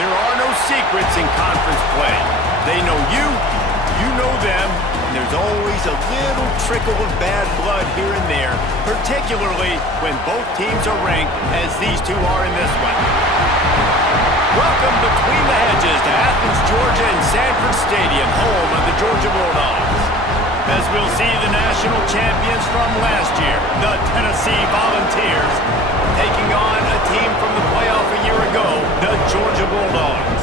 There are no secrets in conference play. They know you, you know them, and there's always a little trickle of bad blood here and there, particularly when both teams are ranked as these two are in this one. Welcome between the hedges to Athens, Georgia and Sanford Stadium, home of the Georgia Bulldogs. As we'll see the national champions from last year, the Tennessee Volunteers, taking on a team from the playoff a year ago, the Georgia Bulldogs.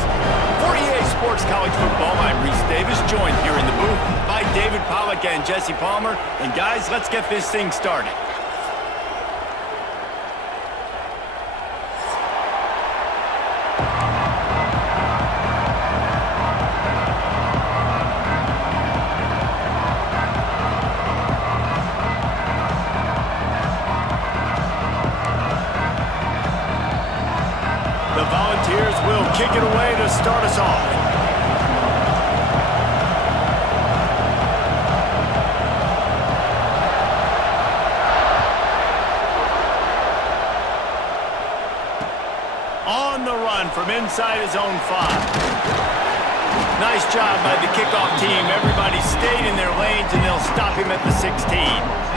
For EA Sports College Football, I'm Reese Davis, joined here in the booth by David Pollack and Jesse Palmer. And guys, let's get this thing started. The Volunteers will kick it away to start us off. On the run from inside his own 5. Nice job by the kickoff team. Everybody stayed in their lanes, and they'll stop him at the 16.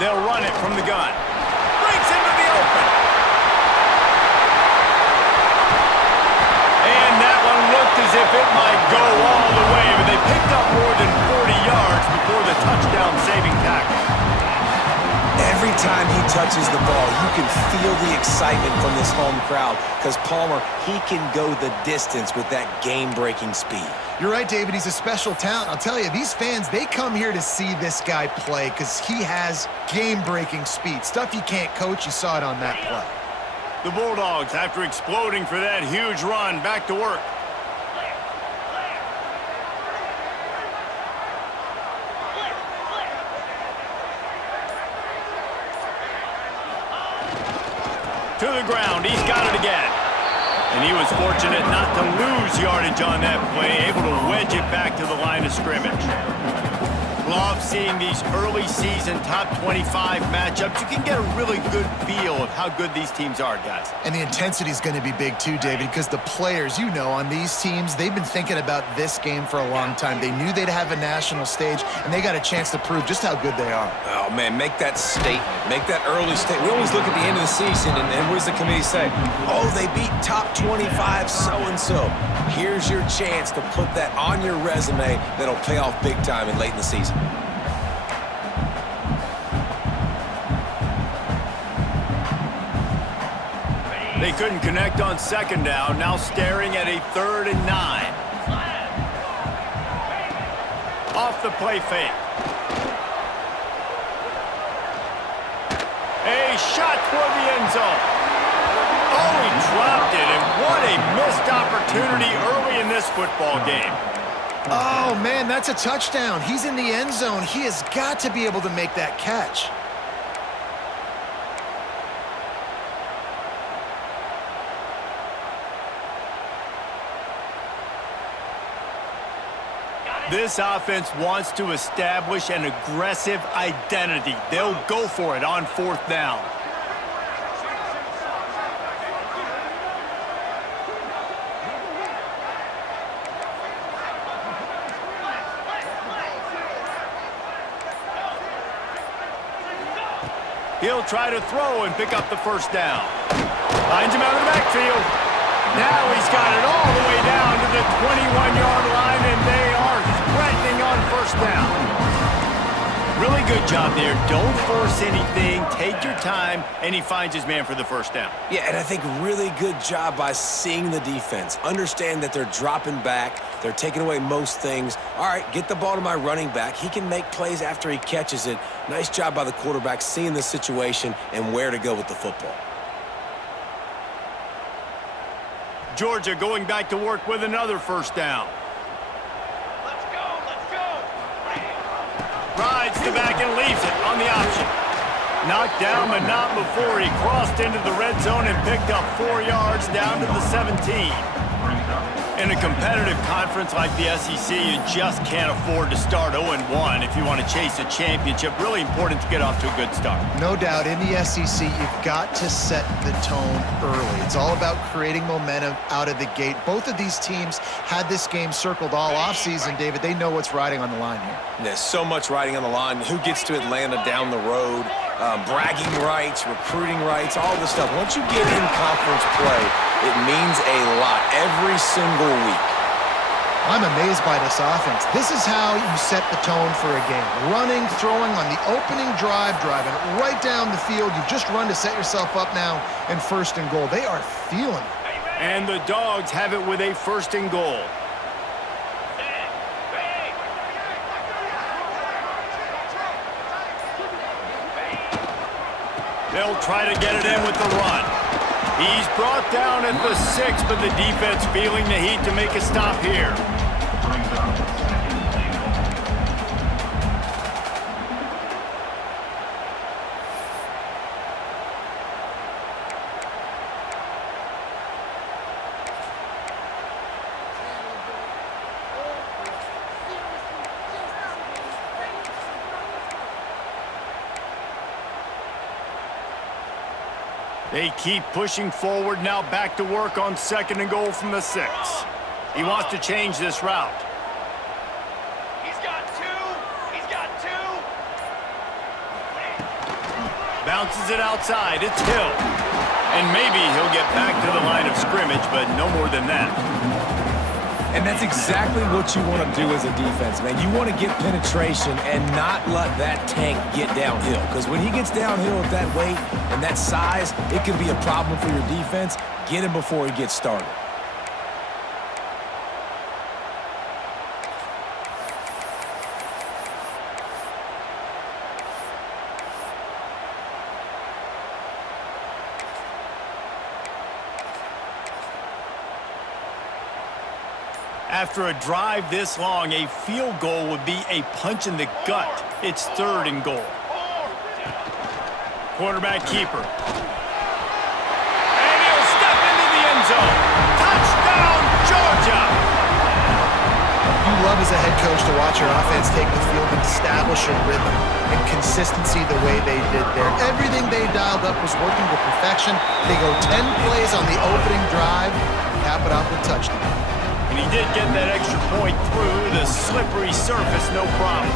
They'll run it from the gun. Breaks into the open. And that one looked as if it might go all the way, but they picked up more than 40 yards before the touchdown-saving tackle. Every time he touches the ball, you can feel the excitement from this home crowd because Palmer, he can go the distance with that game-breaking speed. You're right, David. He's a special talent. I'll tell you, these fans, they come here to see this guy play because he has game-breaking speed. Stuff you can't coach. You saw it on that play. The Bulldogs, after exploding for that huge run, back to work. To the ground. He's got it again. And he was fortunate not to lose yardage on that play, able to wedge it back to the line of scrimmage. Love seeing these early season top 25 matchups. You can get a really good feel of how good these teams are, guys. And the intensity is going to be big too, David, because the players, you know, on these teams, they've been thinking about this game for a long time. They knew they'd have a national stage, and they got a chance to prove just how good they are. Oh, man, make that statement. Make that early statement. We always look at the end of the season, and what does the committee say? Oh, they beat top 25 so-and-so. Here's your chance to put that on your resume that'll pay off big time and late in the season. They couldn't connect on second down, now staring at a 3rd and 9. Off the play fake. A shot toward the end zone. Oh, he dropped it, and what a missed opportunity early in this football game. Oh, man, that's a touchdown. He's in the end zone. He has got to be able to make that catch. This offense wants to establish an aggressive identity. They'll go for it on 4th down. He'll try to throw and pick up the 1st down. Finds him out of the backfield. Now he's got it all the way down to the 21-yard line, and they are threatening on 1st down. Really good job there. Don't force anything. Take your time, and he finds his man for the 1st down. Yeah, and I think really good job by seeing the defense. Understand that they're dropping back. They're taking away most things. All right, get the ball to my running back. He can make plays after he catches it. Nice job by the quarterback seeing the situation and where to go with the football. Georgia going back to work with another first down. Let's go! Rides the back and leaves it on the option. Knocked down, but not before he crossed into the red zone and picked up 4 yards down to the 17. In a competitive conference like the SEC, you just can't afford to start 0-1 if you want to chase a championship. Really important to get off to a good start. No doubt, in the SEC, you've got to set the tone early. It's all about creating momentum out of the gate. Both of these teams had this game circled all offseason, David. They know what's riding on the line here. There's so much riding on the line. Who gets to Atlanta down the road? Bragging rights, recruiting rights, all this stuff. Once you get in conference play, it means a lot every single week. I'm amazed by this offense. This is how you set the tone for a game. Running, throwing on the opening drive, driving right down the field. You've just run to set yourself up now in 1st and goal. They are feeling it. And the Dogs have it with a 1st and goal. They'll try to get it in with the run. He's brought down at the 6, but the defense feeling the heat to make a stop here. They keep pushing forward, now back to work on 2nd and goal from the 6. He wants to change this route. He's got 2! Bounces it outside, it's Hill. And maybe he'll get back to the line of scrimmage, but no more than that. And that's exactly what you want to do as a defense, man. You want to get penetration and not let that tank get downhill. Because when he gets downhill at that weight and that size, it can be a problem for your defense. Get him before he gets started. After a drive this long, a field goal would be a punch in the gut. It's 3rd and goal. Quarterback keeper. And he'll step into the end zone. Touchdown, Georgia! You love as a head coach to watch your offense take the field and establish a rhythm and consistency the way they did there. Everything they dialed up was working to perfection. They go 10 plays on the opening drive, cap it off with touchdown. And he did get that extra point through the slippery surface, no problem.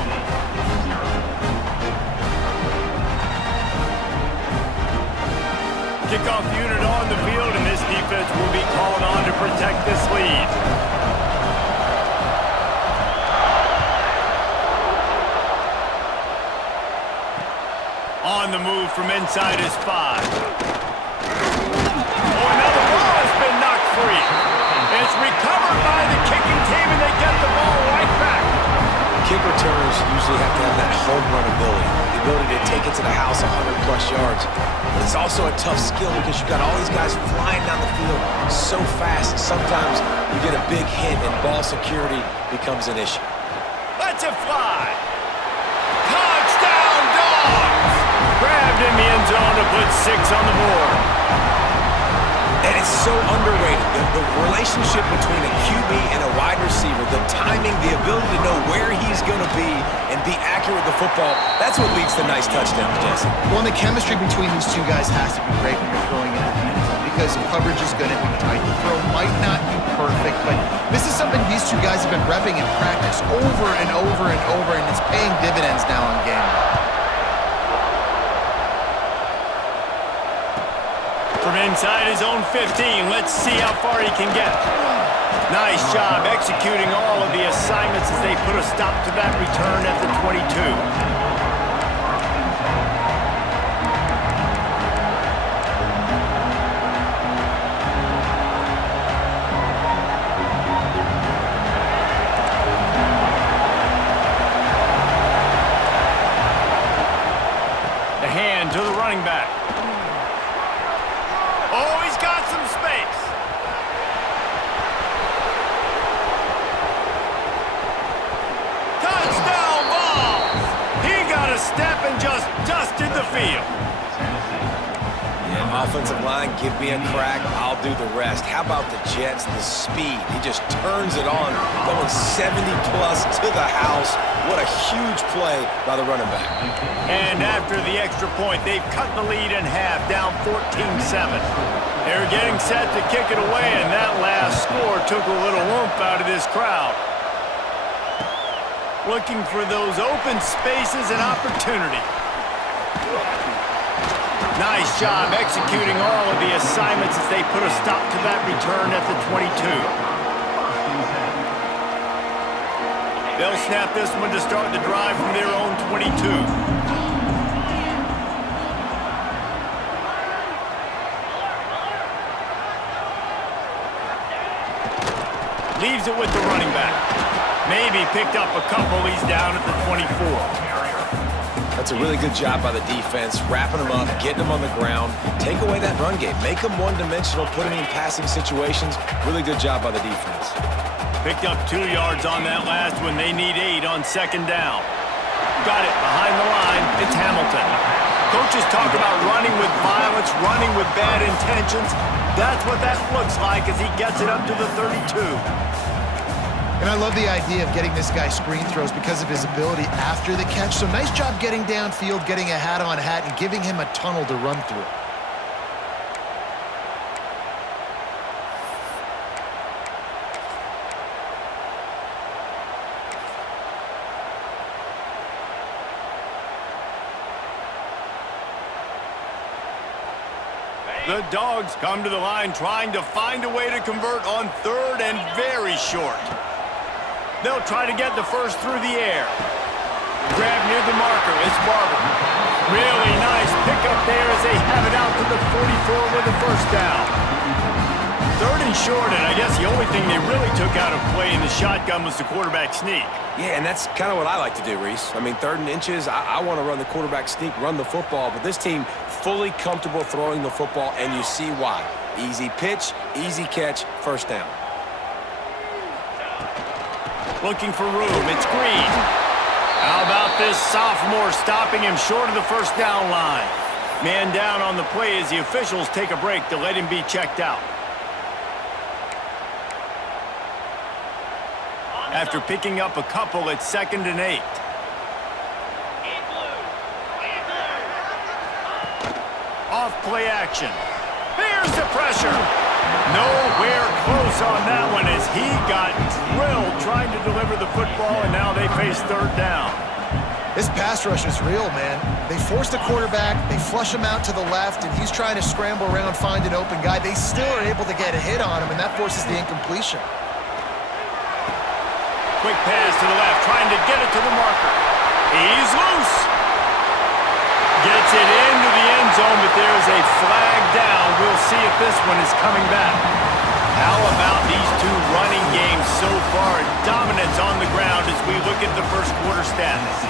Kickoff unit on the field, and this defense will be called on to protect this lead. On the move from inside his 5. Oh, another ball has been knocked free. It's recovered by the kicking team, and they get the ball right back. Kick returners usually have to have that home run ability, the ability to take it to the house 100-plus yards. But it's also a tough skill because you've got all these guys flying down the field so fast. Sometimes you get a big hit, and ball security becomes an issue. Let's it fly. Touchdown, Dogs! Grabbed in the end zone to put 6 on the board. And it's so underrated. The relationship between a QB and a wide receiver, the timing, the ability to know where he's going to be and be accurate with the football, that's what leads to nice touchdowns, Jesse. Well, and the chemistry between these two guys has to be great when you're throwing in the end zone because coverage is going to be tight. The throw might not be perfect, but this is something these two guys have been repping in practice over and over and over, and it's paying dividends now on game. From inside his own 15, let's see how far he can get. Nice job executing all of the assignments as they put a stop to that return at the 22. The hand to the running back. Oh, he's got some space. just dusted the field. Yeah, offensive line, give me a crack, I'll do the rest. How about the Jets, the speed? He just turns it on, going 70-plus to the house. What a huge play by the running back. And after the extra point, they've cut the lead in half, down 14-7. They're getting set to kick it away, and that last score took a little oomph out of this crowd. Looking for those open spaces and opportunity. Nice job executing all of the assignments as they put a stop to that return at the 22. They'll snap this one to start the drive from their own 22. Leaves it with the running back. Maybe picked up a couple. He's down at the 24. That's a really good job by the defense, wrapping them up, getting them on the ground. Take away that run game. Make them one-dimensional, put them in passing situations. Really good job by the defense. Picked up 2 yards on that last one. They need 8 on second down. Got it behind the line. It's Hamilton. Coaches talk about running with violence, running with bad intentions. That's what that looks like as he gets it up to the 32. And I love the idea of getting this guy screen throws because of his ability after the catch. So nice job getting downfield, getting a hat-on-hat, and giving him a tunnel to run through. The Dogs come to the line trying to find a way to convert on third and very short. They'll try to get the first through the air. Grab near the marker. It's Barber. Really nice pickup there as they have it out to the 44 with the first down. Third and short, and I guess the only thing they really took out of play in the shotgun was the quarterback sneak. Yeah, and that's kind of what I like to do, Reese. I mean, 3rd and inches, I want to run the quarterback sneak, run the football, but this team fully comfortable throwing the football, and you see why. Easy pitch, easy catch, first down. Looking for room. It's Green. How about this sophomore stopping him short of the first down line? Man down on the play as the officials take a break to let him be checked out. After picking up a couple, it's 2nd and 8. Off play action. There's the pressure. Nowhere close on that one as he got drilled trying to deliver the football, and now they face 3rd down. This pass rush is real, man. They force the quarterback, they flush him out to the left, and he's trying to scramble around, find an open guy. They still are able to get a hit on him, and that forces the incompletion. Quick pass to the left, trying to get it to the marker. He's loose. Gets it into the end zone, but there is a flag down. We'll see if this one is coming back. How about these two running games so far? Dominance on the ground as we look at the first quarter stats.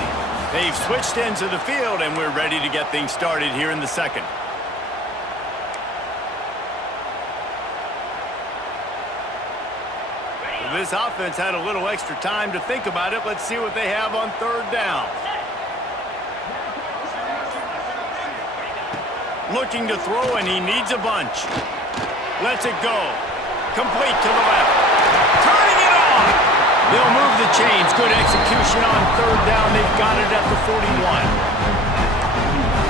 They've switched into the field, and we're ready to get things started here in the second. This offense had a little extra time to think about it. Let's see what they have on 3rd down. Looking to throw, and he needs a bunch. Lets it go. Complete to the left. Turning it on. They'll move the chains. Good execution on 3rd down. They've got it at the 41.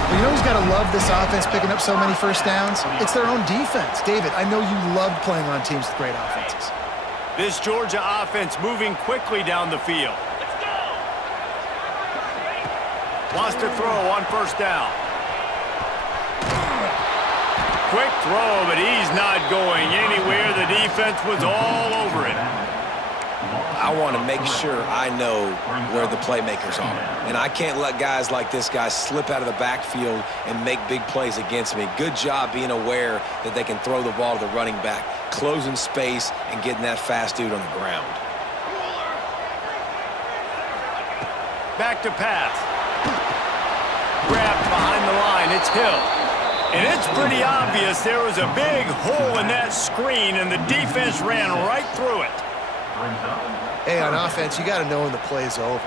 Well, you know who's got to love this offense picking up so many first downs? It's their own defense. David, I know you loved playing on teams with great offenses. This Georgia offense moving quickly down the field. Wants to throw on 1st down. Quick throw, but he's not going anywhere. The defense was all over it. I want to make sure I know where the playmakers are. And I can't let guys like this guy slip out of the backfield and make big plays against me. Good job being aware that they can throw the ball to the running back, closing space, and getting that fast dude on the ground. Back to pass. Grabbed behind the line. It's Hill. And it's pretty obvious there was a big hole in that screen, and the defense ran right through it. Hey, on offense, you got to know when the play's over.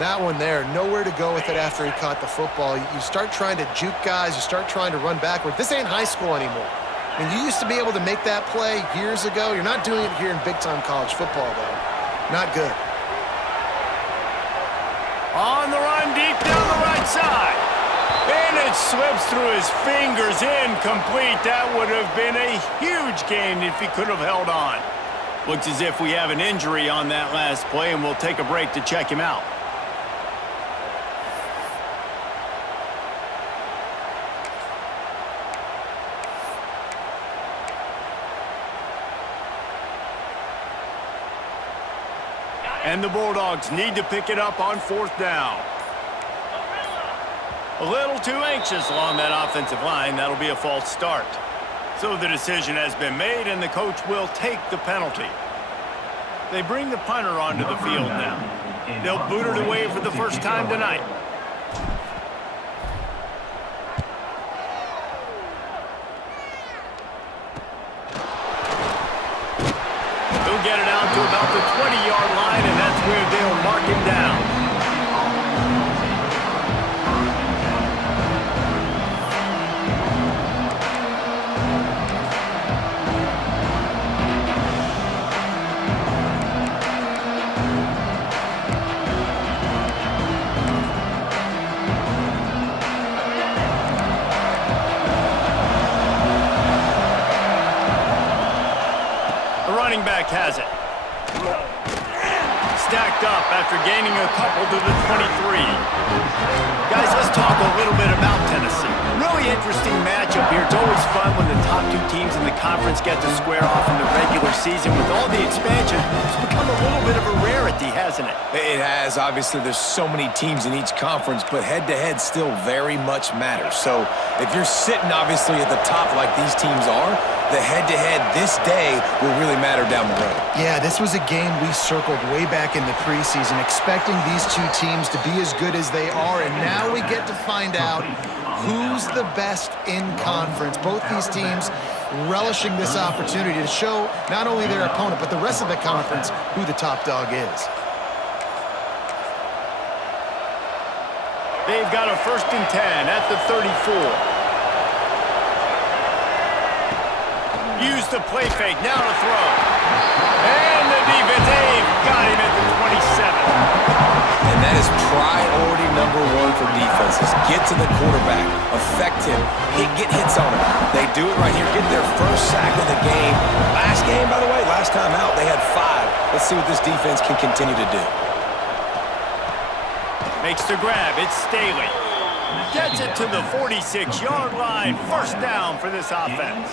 That one there, nowhere to go with it after he caught the football. You start trying to juke guys, you start trying to run backward. This ain't high school anymore. I mean, you used to be able to make that play years ago. You're not doing it here in big-time college football, though. Not good. On the run, deep down the right side. And it slips through his fingers, incomplete. That would have been a huge gain if he could have held on. Looks as if we have an injury on that last play, and we'll take a break to check him out. And the Bulldogs need to pick it up on 4th down. A little too anxious along that offensive line. That'll be a false start. So the decision has been made, and the coach will take the penalty. They bring the punter onto the field now. They'll boot it away for the first time tonight. They'll get it out to about the 20-yard line, and that's where they'll mark him down. Back has it. Stacked up after gaining a couple to the 23. Guys, let's talk a little bit about Tennessee. Really interesting matchup here. It's always fun when the top two teams in the conference get to square off in the regular season. With all the expansion, it's become a little bit of a rarity, hasn't it? It has. Obviously, there's so many teams in each conference, but head-to-head still very much matters. So if you're sitting, obviously, at the top like these teams are, the head-to-head this day will really matter down the road. Yeah, this was a game we circled way back in the preseason, expecting these two teams to be as good as they are, and now we get to find out who's the best in conference. Both these teams relishing this opportunity to show not only their opponent, but the rest of the conference who the top dog is. They've got a 1st and 10 at the 34. Use the play fake, now to throw. And the defense, they've got him at the 27. And that is priority #1 for defenses. Get to the quarterback, affect him, get hits on him. They do it right here, get their first sack of the game. Last game, by the way, last time out, they had 5. Let's see what this defense can continue to do. Makes the grab, it's Staley. Gets it to the 46-yard line. 1st down for this offense.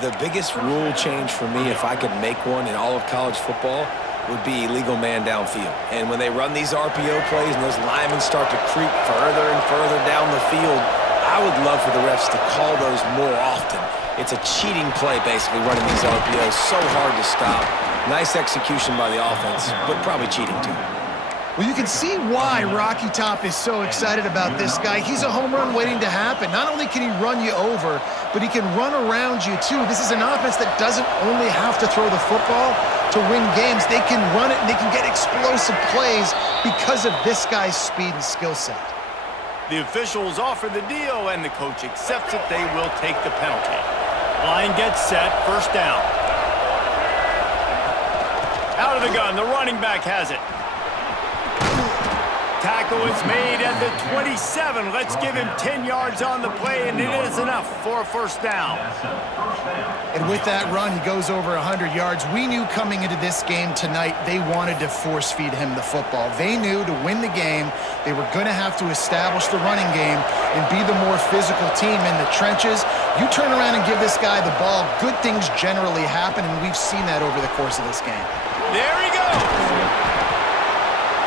The biggest rule change for me, if I could make one in all of college football, would be illegal man downfield. And when they run these RPO plays and those linemen start to creep further and further down the field, I would love for the refs to call those more often. It's a cheating play, basically, running these RPOs. So hard to stop. Nice execution by the offense, but probably cheating too. Well, you can see why Rocky Top is so excited about this guy. He's a home run waiting to happen. Not only can he run you over, but he can run around you too. This is an offense that doesn't only have to throw the football to win games. They can run it and they can get explosive plays because of this guy's speed and skill set. The officials offer the deal, and the coach accepts it. They will take the penalty. Line gets set, 1st down. Out of the gun, the running back has it. Tackle is made at the 27. Let's give him 10 yards on the play, and it is enough for a 1st down. And with that run, he goes over 100 yards. We knew coming into this game tonight, they wanted to force-feed him the football. They knew to win the game, they were going to have to establish the running game and be the more physical team in the trenches. You turn around and give this guy the ball, good things generally happen, and we've seen that over the course of this game. There he goes.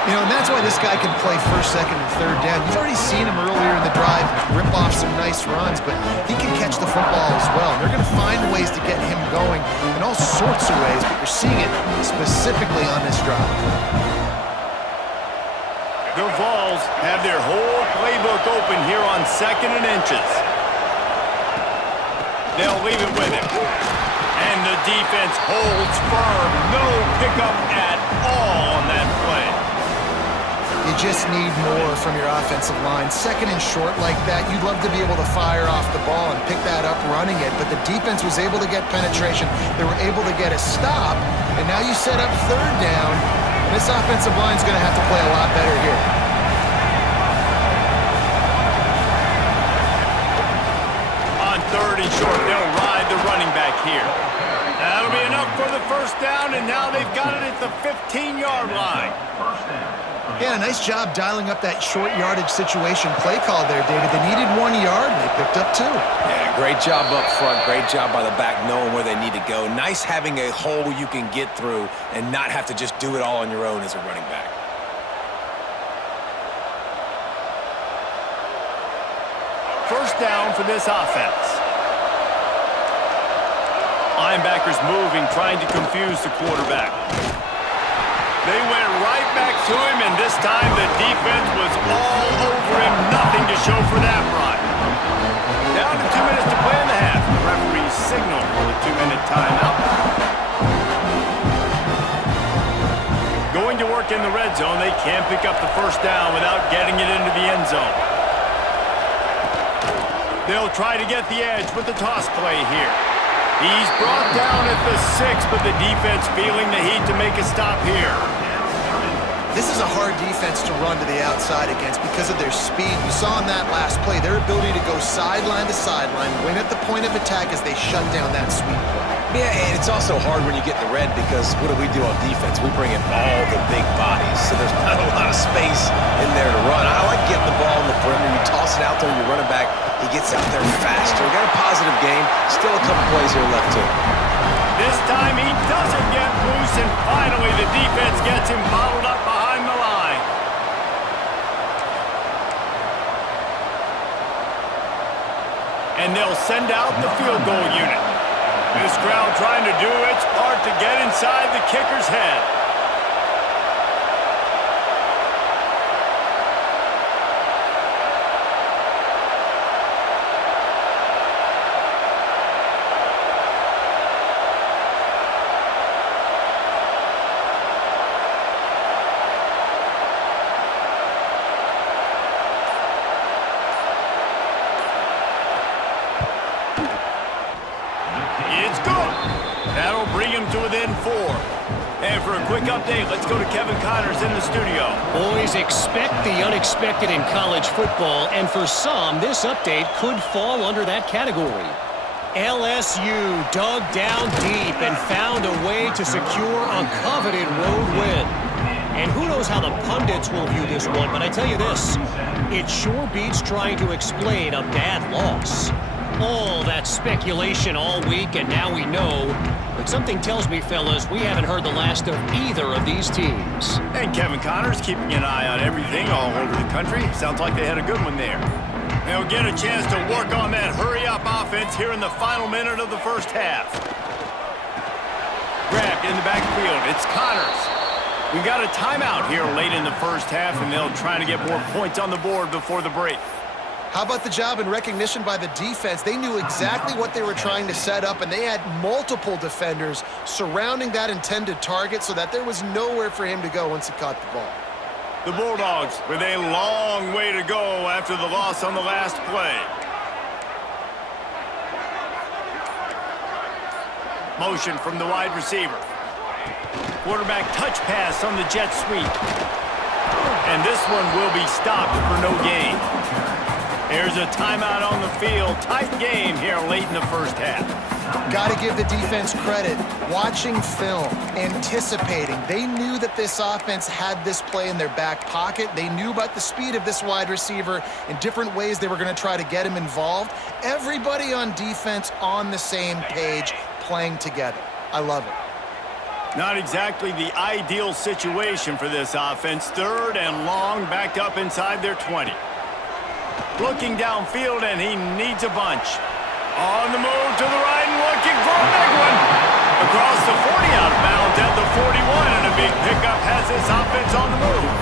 You know, and that's why this guy can play 1st, 2nd, and 3rd down. You've already seen him earlier in the drive rip off some nice runs, but he can catch the football as well. They're going to find ways to get him going in all sorts of ways, but you're seeing it specifically on this drive. The Vols have their whole playbook open here on 2nd and inches. They'll leave it with him. And the defense holds firm. No pickup at all on that play. You just need more from your offensive line. Second and short like that, you'd love to be able to fire off the ball and pick that up running it, but the defense was able to get penetration. They were able to get a stop, and now you set up third down, and this offensive line's going to have to play a lot better here. On third and short, they'll ride the running back here. That'll be enough for the first down, and now they've got it at the 15-yard line. Yeah, nice job dialing up that short yardage situation play call there, David. They needed 1 yard, and they picked up 2. Yeah, great job up front. Great job by the back knowing where they need to go. Nice having a hole you can get through and not have to just do it all on your own as a running back. First down for this offense. Linebackers moving, trying to confuse the quarterback. They went right back to him, and this time the defense was all over him. Nothing to show for that run. Down to 2 minutes to play in the half. The referee's signal for the 2-minute timeout. Going to work in the red zone, they can't pick up the first down without getting it into the end zone. They'll try to get the edge with the toss play here. He's brought down at the 6, but the defense feeling the heat to make a stop here. This is a hard defense to run to the outside against because of their speed. You saw in that last play their ability to go sideline to sideline, win at the point of attack as they shut down that sweep play. Yeah, and it's also hard when you get the red because what do on defense? We bring in all the big bodies, so there's not a lot of space in there to run. I like getting the ball in the perimeter. You toss it out there, you run it back. He gets out there faster. We got a positive game. Still a couple plays here left too. This time he doesn't get loose, and finally the defense gets him bottled up behind the line. And they'll send out the field goal unit. This crowd trying to do its part to get inside the kicker's head. It's good. That'll bring him to within 4. And for a quick update, let's go to Kevin Connors in the studio. Boys, expect the unexpected in college football, and for some, this update could fall under that category. LSU dug down deep and found a way to secure a coveted road win. And who knows how the pundits will view this one, but I tell you this, it sure beats trying to explain a bad loss. All that speculation all week, and now we know. But something tells me, fellas, we haven't heard the last of either of these teams. And Kevin Connors keeping an eye on everything all over the country. Sounds like they had a good one there. They'll get a chance to work on that hurry-up offense here in the final minute of the first half. Grabbed in the backfield. It's Connors. We got a timeout here late in the first half, and they'll try to get more points on the board before the break. How about the job and recognition by the defense? They knew exactly what they were trying to set up, and they had multiple defenders surrounding that intended target so that there was nowhere for him to go once he caught the ball. The Bulldogs with a long way to go after the loss on the last play. Motion from the wide receiver. Quarterback touch pass on the jet sweep. And this one will be stopped for no gain. There's a timeout on the field. Tight game here late in the first half. Got to give the defense credit. Watching film, anticipating. They knew that this offense had this play in their back pocket. They knew about the speed of this wide receiver and different ways they were going to try to get him involved. Everybody on defense on the same page, playing together. I love it. Not exactly the ideal situation for this offense. Third and long, backed up inside their 20. Looking downfield, and he needs a bunch. On the move to the right and looking for a big one. Across the 40 out of bounds at the 41, and a big pickup has this offense on the move.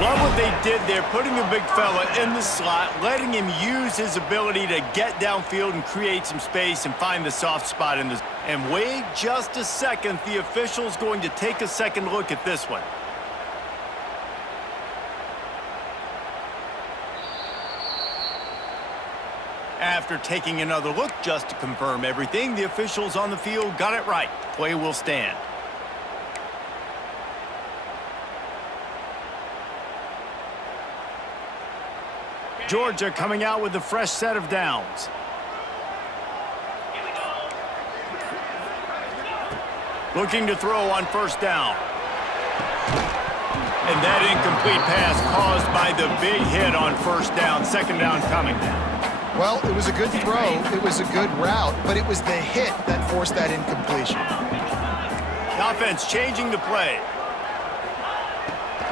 Love what they did there, putting the big fella in the slot, letting him use his ability to get downfield and create some space and find the soft spot in this. And wait just a second, the official's going to take a second look at this one. After taking another look just to confirm everything, the officials on the field got it right. Play will stand. Georgia coming out with a fresh set of downs. Looking to throw on first down. And that incomplete pass caused by the big hit on first down. Second down coming. Well, it was a good throw. It was a good route, but it was the hit that forced that incompletion. The offense changing the play.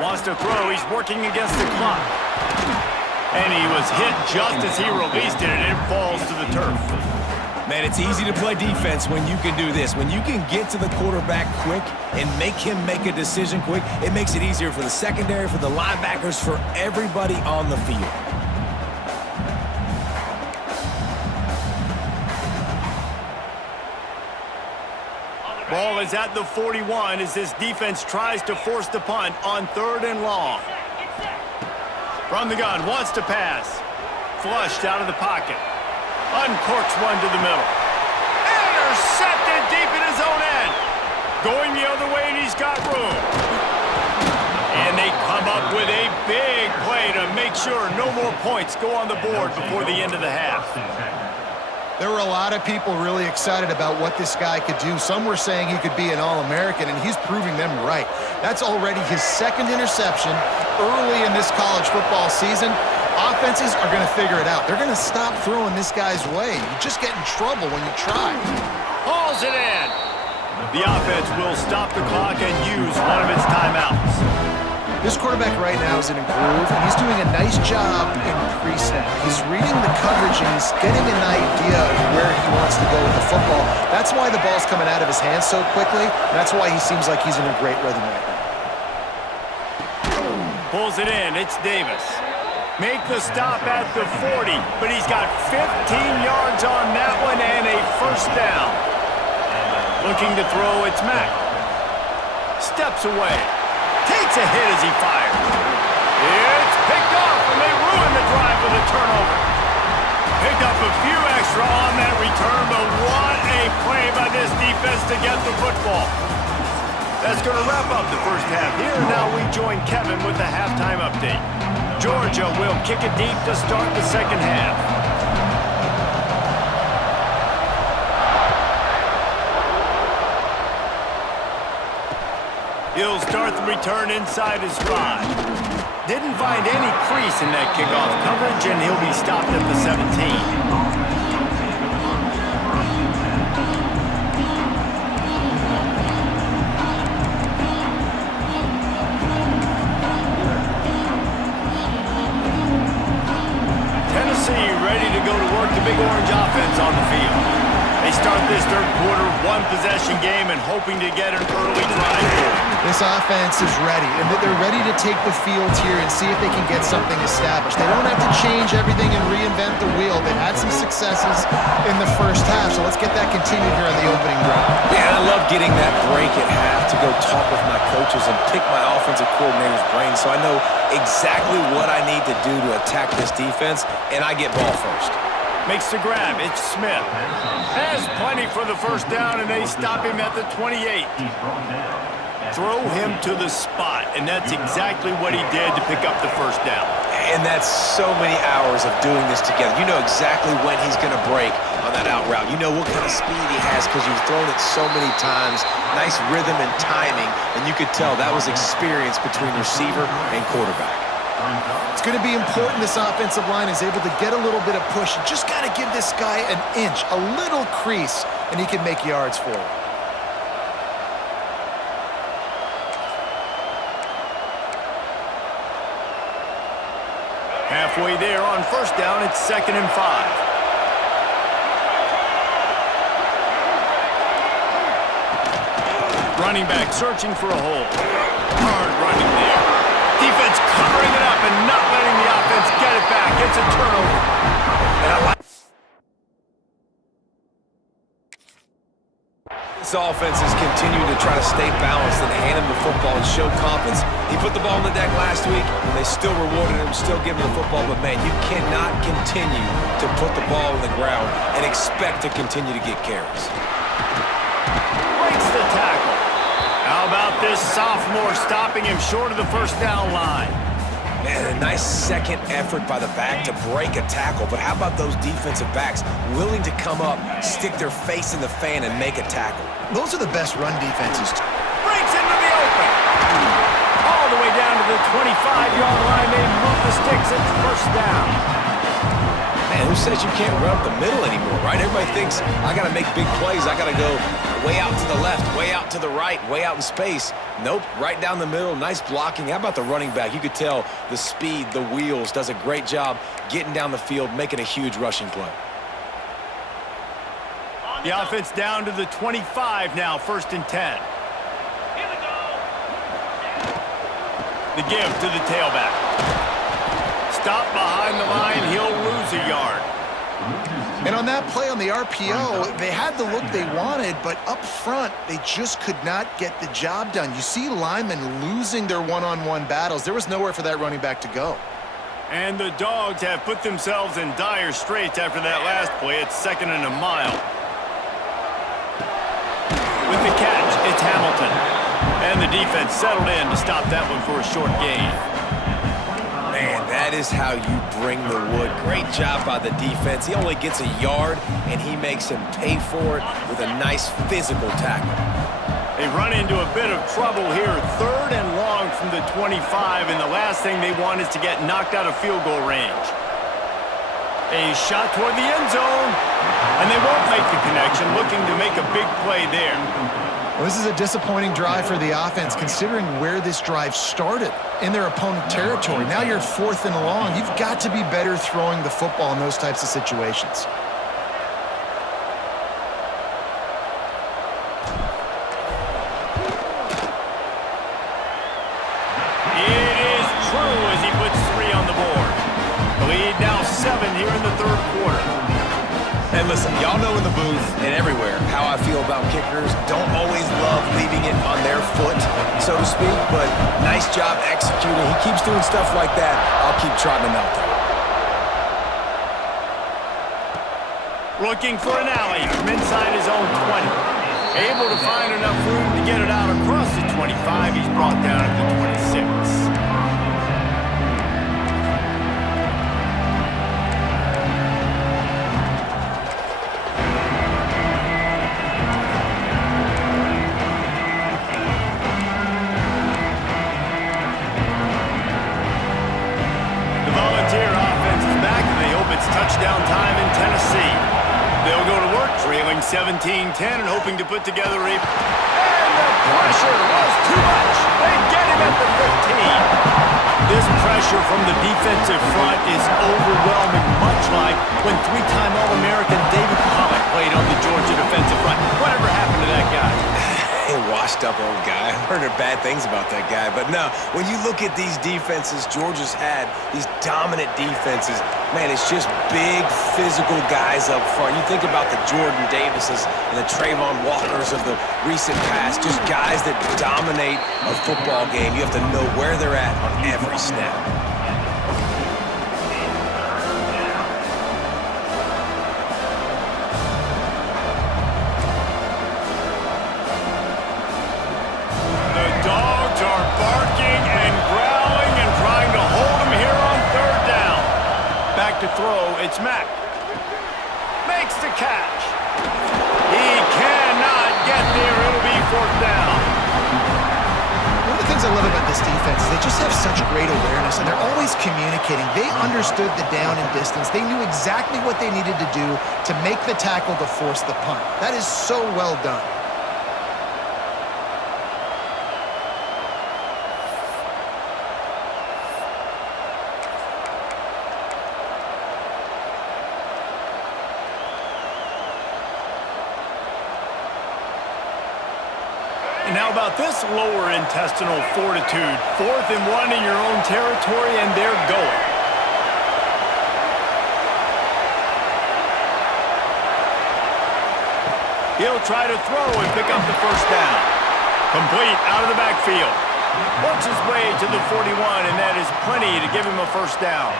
Wants to throw. He's working against the clock. And he was hit just as he released it, and it falls to the turf. Man, it's easy to play defense when you can do this. When you can get to the quarterback quick and make him make a decision quick, it makes it easier for the secondary, for the linebackers, for everybody on the field. Ball is at the 41 as this defense tries to force the punt on 3rd and long. From the gun, wants to pass. Flushed out of the pocket. Uncorks one to the middle. Intercepted deep in his own end. Going the other way, and he's got room. And they come up with a big play to make sure no more points go on the board before the end of the half. There were a lot of people really excited about what this guy could do. Some were saying he could be an All-American, and he's proving them right. That's already his 2nd interception early in this college football season. Offenses are going to figure it out. They're going to stop throwing this guy's way. You just get in trouble when you try. Hauls it in. The offense will stop the clock and use one of its timeouts. This quarterback right now is in a groove, and he's doing a nice job in pre-snap. He's reading the coverage, and he's getting an idea of where he wants to go with the football. That's why the ball's coming out of his hands so quickly. That's why he seems like he's in a great rhythm right now. Pulls it in. It's Davis. Make the stop at the 40, but he's got 15 yards on that one and a first down. Looking to throw, it's Mack. Steps away. Takes a hit as he fires. It's picked off, and they ruin the drive with a turnover. Picked up a few extra on that return, but what a play by this defense to get the football. That's going to wrap up the first half here. Now we join Kevin with the halftime update. Georgia will kick it deep to start the second half. He'll start the return inside his 5. Didn't find any crease in that kickoff coverage, and he'll be stopped at the 17. Ready to go to work, the Big Orange offense on the field. They start this third quarter, 1-possession game, and hoping to get an early drive. This offense is ready, and they're ready to take the field here and see if they can get something established. They don't have to change everything and reinvent the wheel. They've had some successes in the first half, so let's get that continued here on the opening drive. Yeah, I love getting that break at half to go talk with my coaches and pick my offensive coordinator's brain so I know exactly what I need to do to attack this defense, and I get ball first. Makes the grab. It's Smith. Has plenty for the first down, and they stop him at the 28. Throw him to the spot, and that's exactly what he did to pick up the first down. And that's so many hours of doing this together. You know exactly when he's going to break on that out route. You know what kind of speed he has because you've thrown it so many times. Nice rhythm and timing, and you could tell that was experience between receiver and quarterback. It's going to be important this offensive line is able to get a little bit of push. You just got to give this guy an inch, a little crease, and he can make yards for it. Halfway there on first down, it's 2nd and 5. Running back searching for a hole. Hard running there. Defense covering it up and not letting the offense get it back. It's a turnover. And I like This offense is continuing to try to stay balanced and hand him the football and show confidence. He put the ball on the deck last week, and they still rewarded him, still giving him the football. But, man, you cannot continue to put the ball on the ground and expect to continue to get carries. Breaks the tackle. How about this sophomore stopping him short of the first down line? Man, a nice second effort by the back to break a tackle. But how about those defensive backs willing to come up, stick their face in the fan, and make a tackle? Those are the best run defenses. Breaks into the open. All the way down to the 25-yard line. They move the sticks. It's first down. Man, who says you can't run up the middle anymore, right? Everybody thinks, I got to make big plays. I got to go way out to the left, way out to the right, way out in space. Nope, right down the middle. Nice blocking. How about the running back? You could tell the speed, the wheels, does a great job getting down the field, making a huge rushing play. The offense down to the 25 now, 1st and 10. Here we go. The give to the tailback. Stop behind the line. He'll lose a yard. And on that play on the RPO, they had the look they wanted, but up front, they just could not get the job done. You see linemen losing their one-on-one battles. There was nowhere for that running back to go. And the Dogs have put themselves in dire straits after that last play. It's 2nd and a mile. With the catch, it's Hamilton. And the defense settled in to stop that one for a short gain. Man, that is how you bring the wood. Great job by the defense. He only gets a yard, and he makes him pay for it with a nice physical tackle. They run into a bit of trouble here. 3rd and long from the 25, and the last thing they want is to get knocked out of field goal range. A shot toward the end zone, and they won't make the connection, looking to make a big play there. Well, this is a disappointing drive for the offense, considering where this drive started in their opponent territory. Now you're 4th and long. You've got to be better throwing the football in those types of situations. It is true as he puts 3 on the board. The lead now 7 here in the 3rd quarter. And listen, y'all know in the booth and everywhere how I feel about kickers. Don't always love leaving it on their foot, so to speak, but nice job executing. He keeps doing stuff like that. I'll keep trotting him out Looking for an alley from inside his own 20. Able to find enough room to get it out across the 25. He's brought down at the 26. Touchdown time in Tennessee. They'll go to work trailing 17-10 and hoping to put together a... And the pressure was too much. They get him at the 15. This pressure from the defensive front is overwhelming, much like when 3-time All-American David Pollock played on the Georgia defensive front. Whatever happened to that guy? A washed-up old guy. I've heard bad things about that guy. But no, when you look at these defenses Georgia's had, these dominant defenses, man, it's just big, physical guys up front. You think about the Jordan Davises and the Trayvon Walkers of the recent past, just guys that dominate a football game. You have to know where they're at on every snap. To throw, it's Mack. Makes the catch. He cannot get there. It'll be 4th down. One of the things I love about this defense is they just have such great awareness, and they're always communicating. They understood the down and distance. They knew exactly what they needed to do to make the tackle to force the punt. That is so well done. And how about this lower intestinal fortitude? 4th and 1 in your own territory, and they're going. He'll try to throw and pick up the first down. Complete out of the backfield. Works his way to the 41, and that is plenty to give him a first down.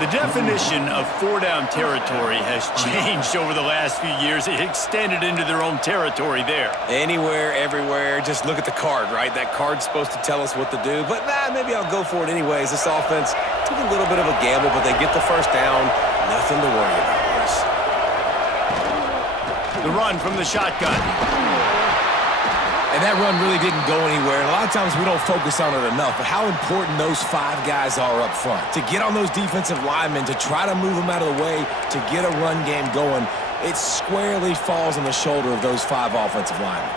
The definition of four-down territory has changed over the last few years. It extended into their own territory there. Anywhere, everywhere, just look at the card, right? That card's supposed to tell us what to do, but maybe I'll go for it anyways. This offense took a little bit of a gamble, but they get the first down. Nothing to worry about, boys. The run from the shotgun. And that run really didn't go anywhere. And a lot of times we don't focus on it enough, but how important those 5 guys are up front. To get on those defensive linemen, to try to move them out of the way, to get a run game going, it squarely falls on the shoulder of those 5 offensive linemen.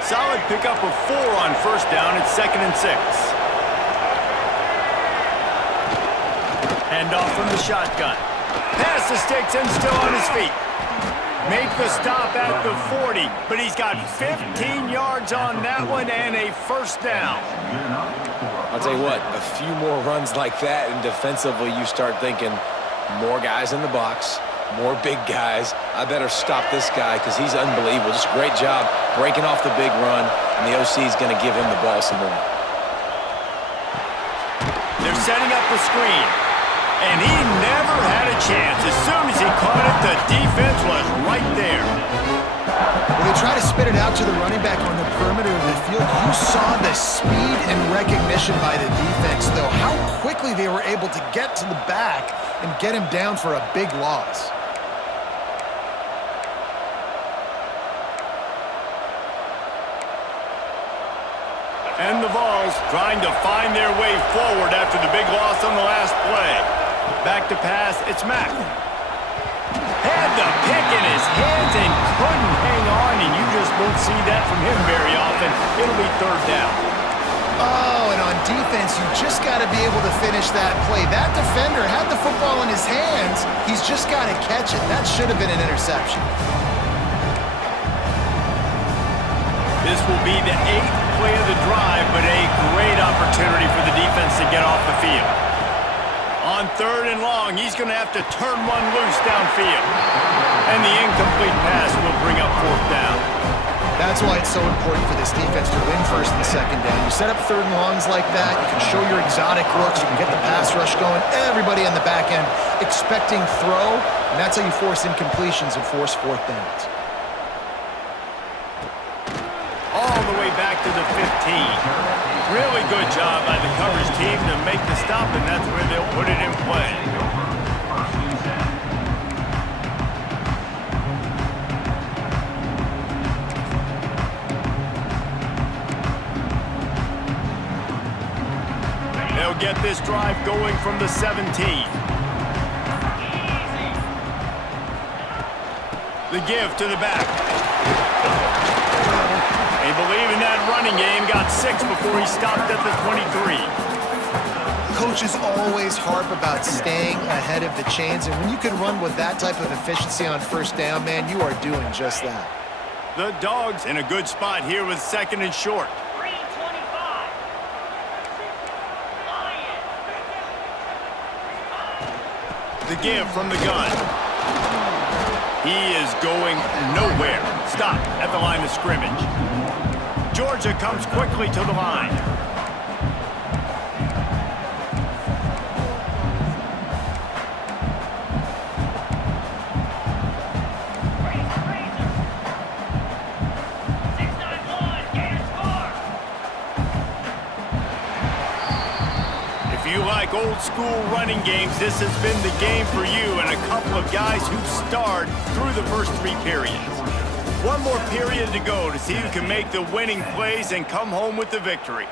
Solid pickup of 4 on first down. It's 2nd and 6. Hand off from the shotgun. Pass the sticks and still on his feet. Make the stop at the 40, but he's got 15 yards on that one and a first down. I'll tell you what, a few more runs like that, and defensively you start thinking more guys in the box, more big guys. I better stop this guy because he's unbelievable. Just a great job breaking off the big run, and the OC is going to give him the ball some more. They're setting up the screen. And he never had a chance. As soon as he caught it, the defense was right there. When they try to spit it out to the running back on the perimeter of the field, you saw the speed and recognition by the defense, though, how quickly they were able to get to the back and get him down for a big loss. And the Vols trying to find their way forward after the big loss on the last play. Back to pass, it's Mack. Had the pick in his hands and couldn't hang on, and you just won't see that from him very often. It'll be 3rd down. Oh, and on defense, you just got to be able to finish that play. That defender had the football in his hands. He's just got to catch it. That should have been an interception. This will be the 8th play of the drive, but a great opportunity for the defense to get off the field. On 3rd and long, he's going to have to turn one loose downfield. And the incomplete pass will bring up 4th down. That's why it's so important for this defense to win 1st and 2nd down. You set up 3rd and longs like that, you can show your exotic looks, you can get the pass rush going, everybody on the back end expecting throw, and that's how you force incompletions and force 4th downs. All the way back to the 15. Really good job by the coverage team to make the stop, and that's where they'll put it in play. They'll get this drive going from the 17. The give to the back. They believe in that running game, got 6 before he stopped at the 23. Coaches always harp about staying ahead of the chains, and when you can run with that type of efficiency on first down, man, you are doing just that. The Dogs in a good spot here with 2nd and short. 3:25. The give from the gun. He is going nowhere. Stop at the line of scrimmage. Georgia comes quickly to the line. If you like old school running games, this has been the game for you and a couple of guys who starred through the first 3 periods. One more period to go to see who can make the winning plays and come home with the victory.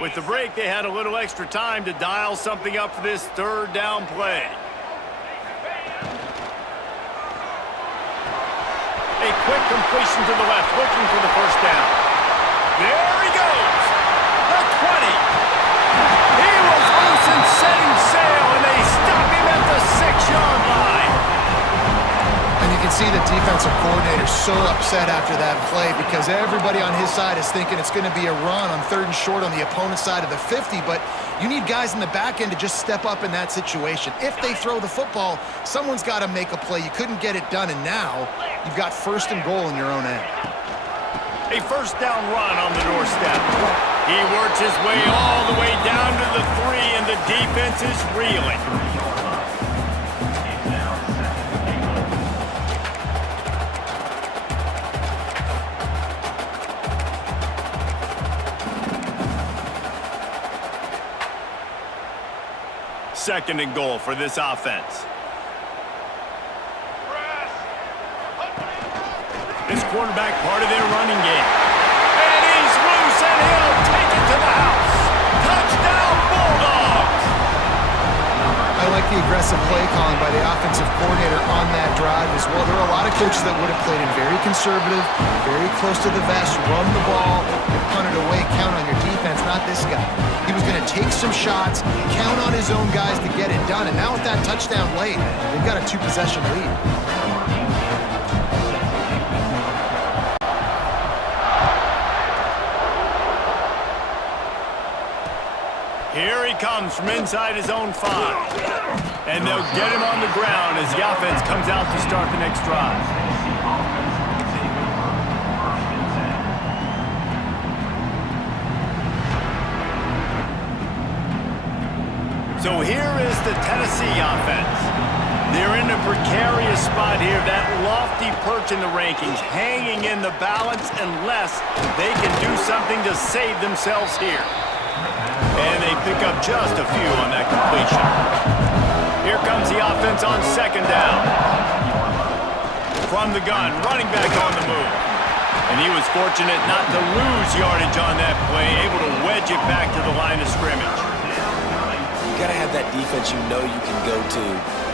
With the break, they had a little extra time to dial something up for this 3rd down play. A quick completion to the left, looking for the first down. There he goes! The 20! He was loose and setting sail, and they stop him at the 6-yard line. And you can see the defensive coordinator so upset after that play because everybody on his side is thinking it's going to be a run on 3rd and short on the opponent's side of the 50, but you need guys in the back end to just step up in that situation. If they throw the football, someone's got to make a play. You couldn't get it done, and now you've got 1st and goal in your own end. A 1st down run on the doorstep. He works his way all the way down to the 3, and the defense is reeling. Second and goal for this offense. This quarterback part of their running game. And he's loose, and he'll take it to the house. Touchdown, Bulldogs! I like the aggressive play calling by the offensive coordinator on that drive as well. There are a lot of coaches that would have played in very conservative, very close to the vest, run the ball, and punt it away, count on your defense. Not this guy. He was going to take some shots, count on his own guys to get it done, and now with that touchdown late, they've got a 2-possession lead. Here he comes from inside his own 5. And they'll get him on the ground as the offense comes out to start the next drive. So here is the Tennessee offense. They're in a precarious spot here, that lofty perch in the rankings, hanging in the balance unless they can do something to save themselves here. And they pick up just a few on that completion. Here comes the offense on 2nd down. From the gun, running back on the move. And he was fortunate not to lose yardage on that play, able to wedge it back to the line of scrimmage. You got to have that defense you know you can go to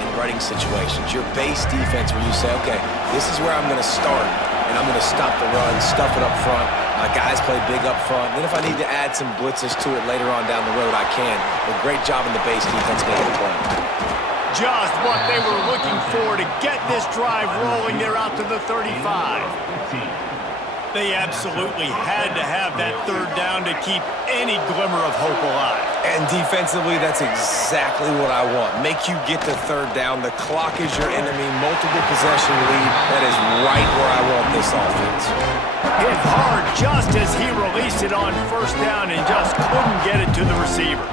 in running situations. Your base defense where you say, okay, this is where I'm going to start, and I'm going to stop the run, stuff it up front. My guys play big up front. Then if I need to add some blitzes to it later on down the road, I can. But great job in the base defense making the play. Just what they were looking for to get this drive rolling. They're out to the 35. They absolutely had to have that 3rd down to keep any glimmer of hope alive. And defensively, that's exactly what I want. Make you get to 3rd down. The clock is your enemy. Multiple possession lead. That is right where I want this offense. Hit hard just as he released it on 1st down and just couldn't get it to the receiver.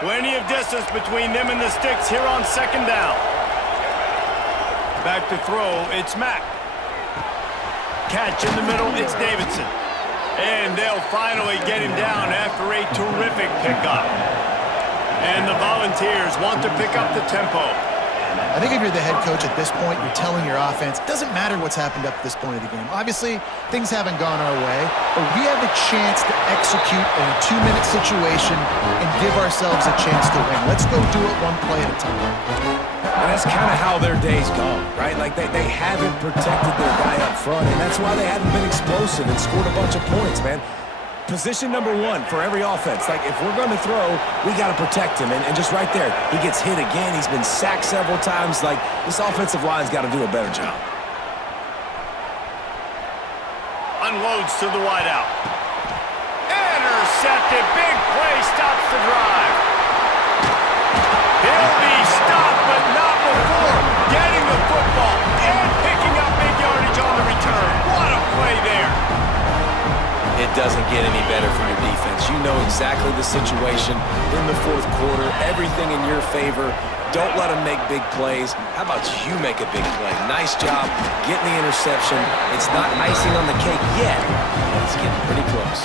Plenty of distance between them and the sticks here on 2nd down. Back to throw, it's Mack. Catch in the middle, it's Davidson. And they'll finally get him down after a terrific pickup. And the Volunteers want to pick up the tempo. I think if you're the head coach at this point, you're telling your offense, it doesn't matter what's happened up to this point of the game. Obviously, things haven't gone our way, but we have a chance to execute in a 2-minute situation and give ourselves a chance to win. Let's go do it one play at a time. And that's kind of how their day's gone, right? Like they haven't protected their guy up front, and that's why they haven't been explosive and scored a bunch of points, man. Position number 1 for every offense. Like, if we're going to throw, we got to protect him. And just right there, he gets hit again. He's been sacked several times. Like, this offensive line's got to do a better job. Unloads to the wideout. Intercepted. Big play stops the drive. He'll be stopped, but not before getting the football and picking up big yardage on the return. What a play there. It doesn't get any better for your defense. You know exactly the situation in the 4th quarter. Everything in your favor. Don't let them make big plays. How about you make a big play? Nice job getting the interception. It's not icing on the cake yet, but it's getting pretty close.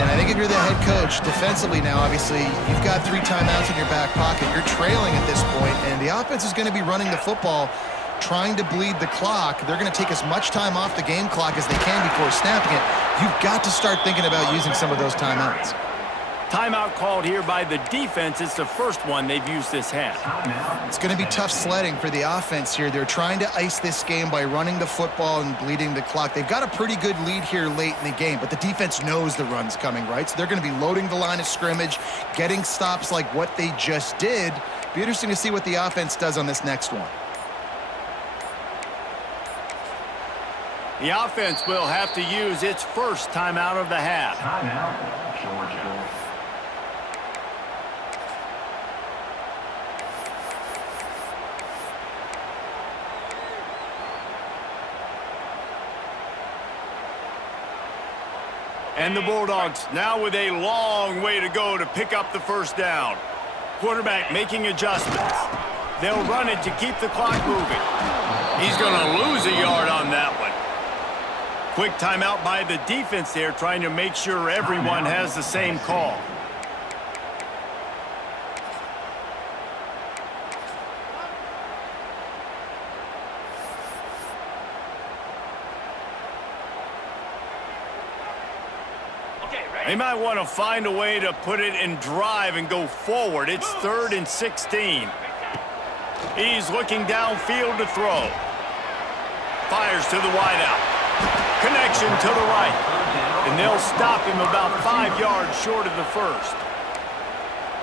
And I think if you're the head coach, defensively now, obviously, you've got 3 timeouts in your back pocket. You're trailing at this point, and the offense is going to be running the football, trying to bleed the clock. They're going to take as much time off the game clock as they can before snapping it. You've got to start thinking about using some of those timeouts. Timeout called here by the defense. It's the first one they've used this half. It's going to be tough sledding for the offense here. They're trying to ice this game by running the football and bleeding the clock. They've got a pretty good lead here late in the game, but the defense knows the run's coming, right? So they're going to be loading the line of scrimmage, getting stops like what they just did. Be interesting to see what the offense does on this next one. The offense will have to use its first timeout of the half. Timeout, Georgia. And the Bulldogs now with a long way to go to pick up the first down. Quarterback making adjustments. They'll run it to keep the clock moving. He's going to lose a yard on that one. Quick timeout by the defense there, trying to make sure everyone has the same call. They might want to find a way to put it in drive and go forward. It's 3rd and 16. He's looking downfield to throw. Fires to the wideout. Connection to the right. And they'll stop him about 5 yards short of the first.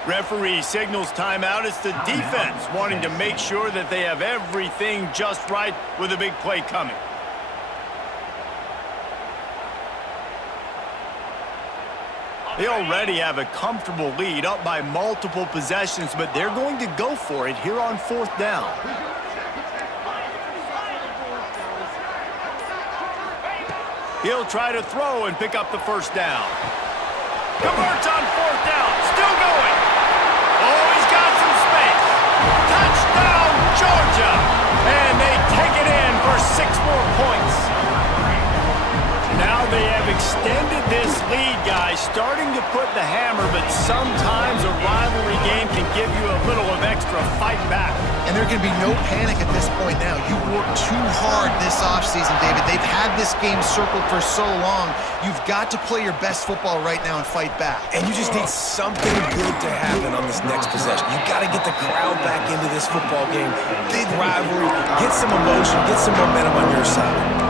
Referee signals timeout. It's the defense wanting to make sure that they have everything just right with a big play coming. They already have a comfortable lead, up by multiple possessions, but they're going to go for it here on 4th down. He'll try to throw and pick up the first down. Converts on 4th down, still going. Oh, he's got some space. Touchdown, Georgia! And they take it in for 6 more points. Now they have extended this lead, guys, starting to put the hammer, but sometimes a rivalry game can give you a little of extra fight back. And there can be no panic at this point now. You worked too hard this offseason, David. They've had this game circled for so long. You've got to play your best football right now and fight back. And you just need something good to happen on this next possession. You got to get the crowd back into this football game. Big rivalry. Get some emotion. Get some momentum on your side.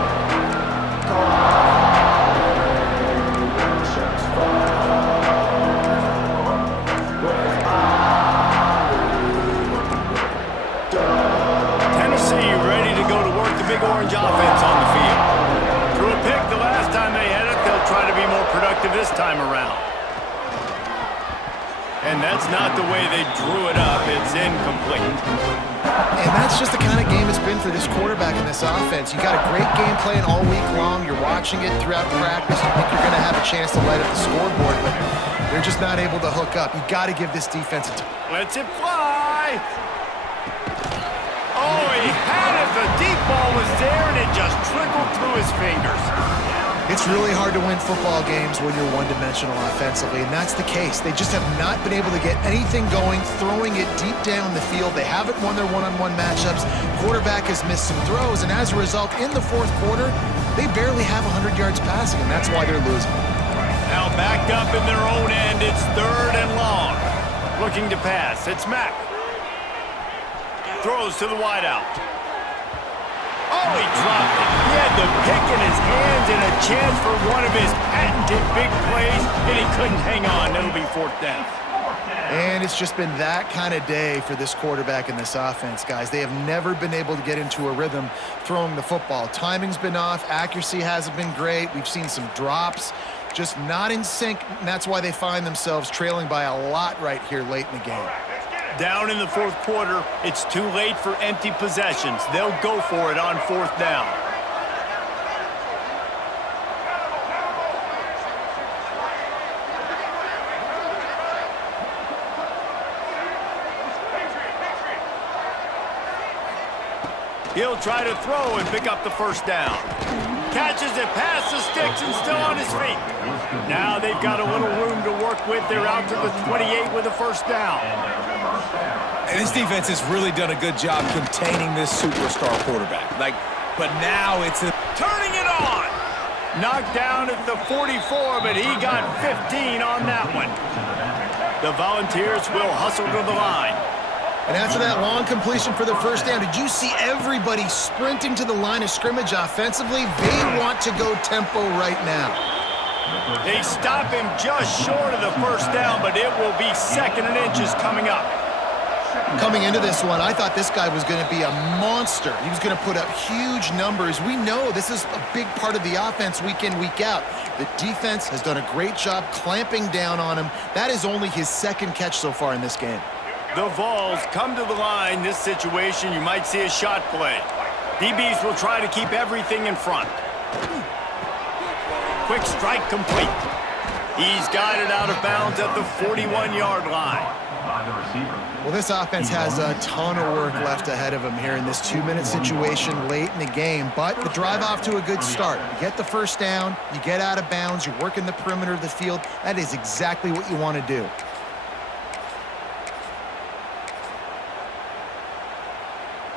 Orange offense on the field. Threw a pick the last time they had it. They'll try to be more productive this time around. And that's not the way they drew it up. It's incomplete. And that's just the kind of game it's been for this quarterback in this offense. You got a great game plan all week long. You're watching it throughout practice. You think you're going to have a chance to light up the scoreboard, but they're just not able to hook up. You got to give this defense a time. Lets it fly. Oh, he had it. The deep ball was there, and it just trickled through his fingers. It's really hard to win football games when you're one-dimensional offensively, and that's the case. They just have not been able to get anything going, throwing it deep down the field. They haven't won their one-on-one matchups. Quarterback has missed some throws, and as a result, in the 4th quarter, they barely have 100 yards passing, and that's why they're losing. Now backed up in their own end. It's 3rd and long. Looking to pass. It's Mack. Throws to the wideout. Oh, he dropped it. He had the pick in his hands and a chance for one of his patented big plays, and he couldn't hang on. It'll be 4th down. And it's just been that kind of day for this quarterback and this offense, guys. They have never been able to get into a rhythm throwing the football. Timing's been off. Accuracy hasn't been great. We've seen some drops. Just not in sync, and that's why they find themselves trailing by a lot right here late in the game. Down in the 4th quarter, it's too late for empty possessions. They'll go for it on 4th down. He'll try to throw and pick up the first down. Catches it past the sticks and still on his feet. Now they've got a little room to work with. They're out to the 28 with a first down. And this defense has really done a good job containing this superstar quarterback. But now it's turning it on. Knocked down at the 44, but he got 15 on that one. The Volunteers will hustle to the line. And after that long completion for the first down, did you see everybody sprinting to the line of scrimmage offensively? They want to go tempo right now. They stop him just short of the first down, but it will be 2nd and inches coming up. Coming into this one, I thought this guy was going to be a monster. He was going to put up huge numbers. We know this is a big part of the offense week in, week out. The defense has done a great job clamping down on him. That is only his 2nd catch so far in this game. The Vols come to the line. This situation, you might see a shot play. DBs will try to keep everything in front. Quick strike complete. He's got it out of bounds at the 41-yard line. By the receiver. Well, this offense has a ton of work left ahead of them here in this 2-minute situation late in the game, but the drive off to a good start. You get the first down, you get out of bounds, you're working the perimeter of the field. That is exactly what you want to do.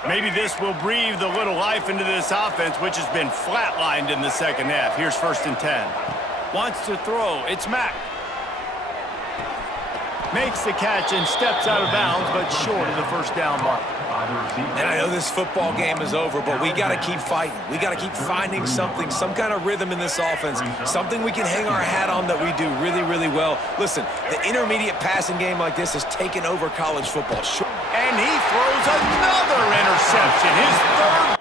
Maybe this will breathe a little life into this offense, which has been flatlined in the second half. Here's 1st and 10. Wants to throw. It's Mack. Makes the catch and steps out of bounds, but short of the first down mark. And I know this football game is over, but we got to keep fighting. We got to keep finding something, some kind of rhythm in this offense, something we can hang our hat on that we do really, really well. Listen, the intermediate passing game like this has taken over college football. And he throws another interception, his 3rd